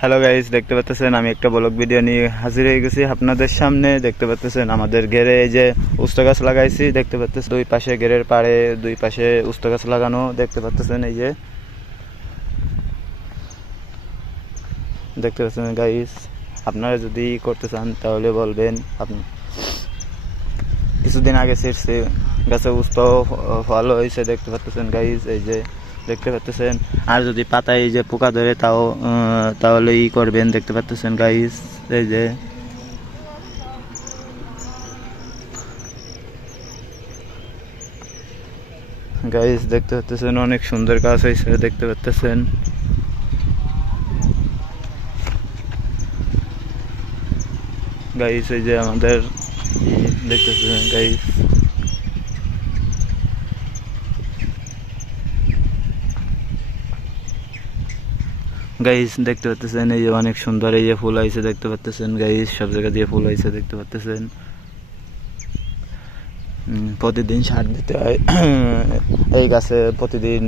Hello guys, দেখতে পাচ্ছেন আমি একটা ব্লগ ভিডিও নিয়ে হাজির হয়ে গেছি আপনাদের সামনে। দেখতে পাচ্ছেন আমাদের ঘেরে এই যে উস্তা গাছ লাগাইছি। দেখতে পাচ্ছেন দুই পাশে ঘেরের পাড়ে দুই পাশে উস্তা গাছ লাগানো। দেখতে পাচ্ছেন এই যে দেখতে পাচ্ছেন গাইস, আপনারা যদি করতে চান তাহলে বলবেন। আপনি কিছুদিন আগে ছিঁড়ছে গাছে উস্তাও ফল হয়েছে। দেখতে পাচ্ছেন গাইস এই যে দেখতে পাচ্ছেন। আর যদি পাতায় এই যে পোকা ধরে তাহলে করবেন। দেখতে পাচ্ছেন গাইস এই যে গাইস দেখতে পাচ্ছেন অনেক সুন্দর গাছ হয়েছে। দেখতে পাচ্ছেন গাইস এই যে আমাদের দেখতেছেন গাইস। গাইস দেখতে পাচ্ছেন এই যে অনেক সুন্দর এই যে ফুল আইছে। দেখতে পাচ্ছেন গাইস সব জায়গা দিয়ে ফুল আইছে। দেখতে পাচ্ছেন প্রতিদিন সার দিতে হয় এই গাছে। প্রতিদিন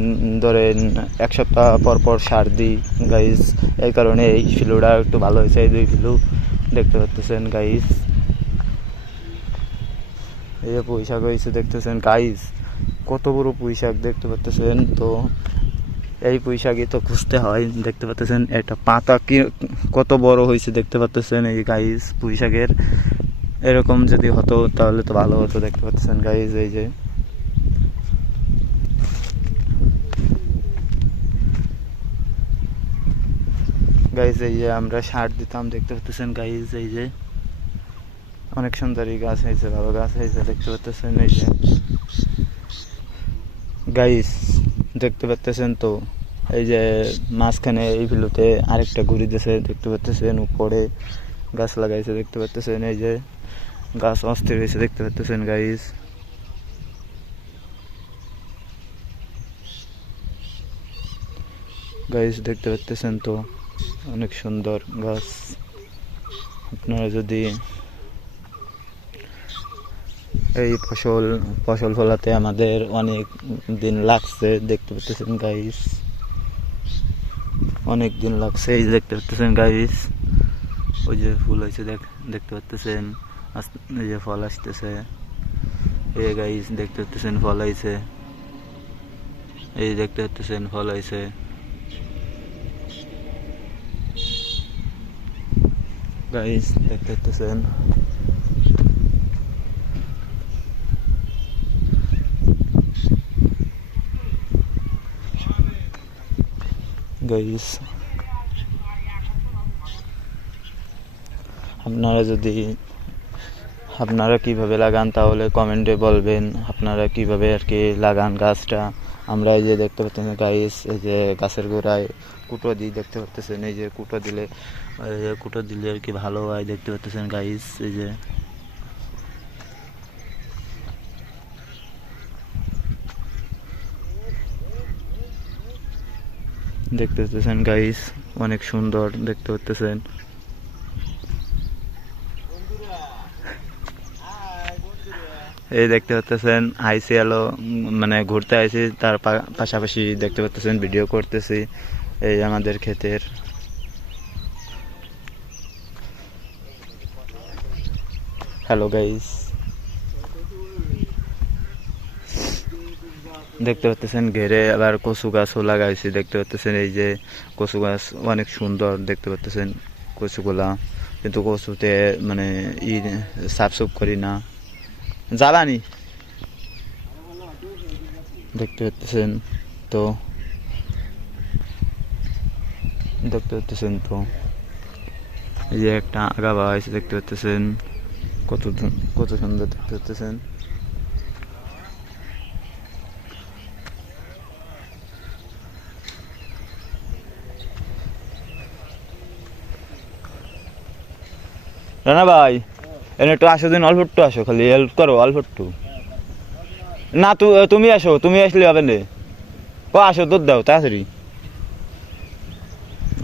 ধরেন এক সপ্তাহ পর পর সার দিই গাইস। এই কারণে এই ফিলুটা একটু ভালো হয়েছে। এই দুই ফিলু দেখতে পাচ্ছেন গাইস। এই যে পুঁই শাক হয়েছে দেখতেছেন গাইস, কত বড় পুঁই শাক দেখতে পাচ্ছেন। তো এই পুঁই শাকই তো খুঁজতে হয়। দেখতে পাচ্ছেন একটা পাতা কি কত বড় হয়েছে। দেখতে পাচ্ছেন এই গাইস পুঁই শাকের এরকম যদি হতো তাহলে তো ভালো হতো। দেখতে পাচ্ছেন গাইস এই যে গাইস এই যে আমরা সার দিতাম। দেখতে পাচ্ছেন গাইস এই যে অনেক সুন্দরী গাছ হয়েছে, ভালো গাছ হয়েছে। দেখতে পাচ্ছেন এই যে গাইস দেখতে পাচ্ছেন। তো এই যে মাঝখানে এই ফিলুতে আরেকটা ঘুরি দিয়েছে। দেখতে পাচ্ছেন উপরে গাছ লাগাইছে। দেখতে পাচ্ছেন এই যে গাছ অস্থির হয়েছে। দেখতে পাচ্ছেন গাইস গাইস দেখতে পাচ্ছেন। তো অনেক সুন্দর গাছ। আপনারা যদি এই ফসল ফলাতে আমাদের অনেক দিন লাগছে। দেখতে পাচ্ছেন গাইস অনেক দিন লাগছে। এই দেখতে পাচ্ছেন গাইস ওই যে ফুল হয়েছে দেখতে পাচ্ছেন। এই যে ফল আসতেছে এই গাইস দেখতে পাচ্ছেন ফল হয়েছে। এই দেখতে পাচ্ছেন ফল হয়েছে গাইস দেখতে পাচ্ছেন। গাইস আপনারা কিভাবে লাগান তাহলে কমেন্টে বলবেন। আপনারা কিভাবে আর কি লাগান গাছটা। আমরা এই যে দেখতে পাচ্ছেন গাইস এই যে গাছের গোড়ায় কুটো দিই। দেখতে পাচ্ছেন এই যে কুটো দিলে আর কি ভালো হয়। দেখতে পাচ্ছেন গাইস এই যে দেখতে পাচ্ছেন গাইস অনেক সুন্দর। দেখতে পাচ্ছেন এই দেখতে পাচ্ছেন আইসি এলো মানে ঘুরতে আইসি, তার পাশাপাশি দেখতে পাচ্ছেন ভিডিও করতেছি এই আমাদের ক্ষেতের। হ্যালো গাইস দেখতে পাচ্ছেন ঘেরে আবার কচু গাছও লাগাইছি। দেখতে পাচ্ছেন এই যে কচু গাছ অনেক সুন্দর। দেখতে পাচ্ছেন কচুগুলা, কিন্তু কচুতে মানে সাফ করি না জ্বালানি। দেখতে পাচ্ছেন তো দেখতে পাচ্ছেন তো এই যে একটা আগাবা হয়েছে। দেখতে পাচ্ছেন কত সুন্দর। দেখতে পাচ্ছেন রানা ভাই এনে একটু আসো দিন, অল্প একটু আসো, খালি হেল্প করো অল্প একটু। না তুমি আসো, তুমি আসলে হবে না। আসো দুধ দাও তাড়াতাড়ি।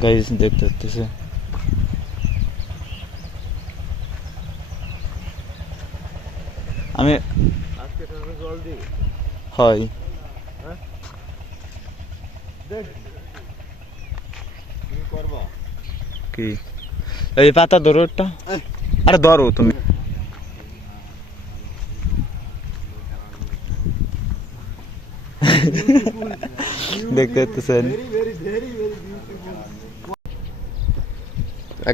গাইস দেখতে পাচ্ছেছে আমি হয় করবো কি এই পাতা ধরো একটা, আরে ধরো তুমি। দেখতে পাচ্ছেন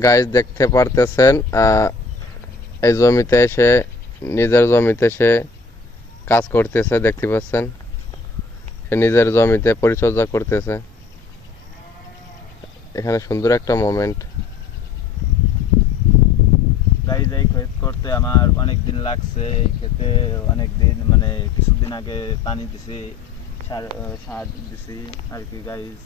গাইস, দেখতে পারতেছেন এই জমিতে এসে, নিজের জমিতে সে কাজ করতেছে। দেখতে পাচ্ছেন সে নিজের জমিতে পরিচর্যা করতেছে। এখানে সুন্দর একটা মোমেন্ট। গাইজ এই ক্ষেত করতে আমার অনেক দিন লাগছে। এই ক্ষেতে অনেক দিন মানে কিছুদিন আগে পানি দিছি, সার দিছি আর কি গাইজ।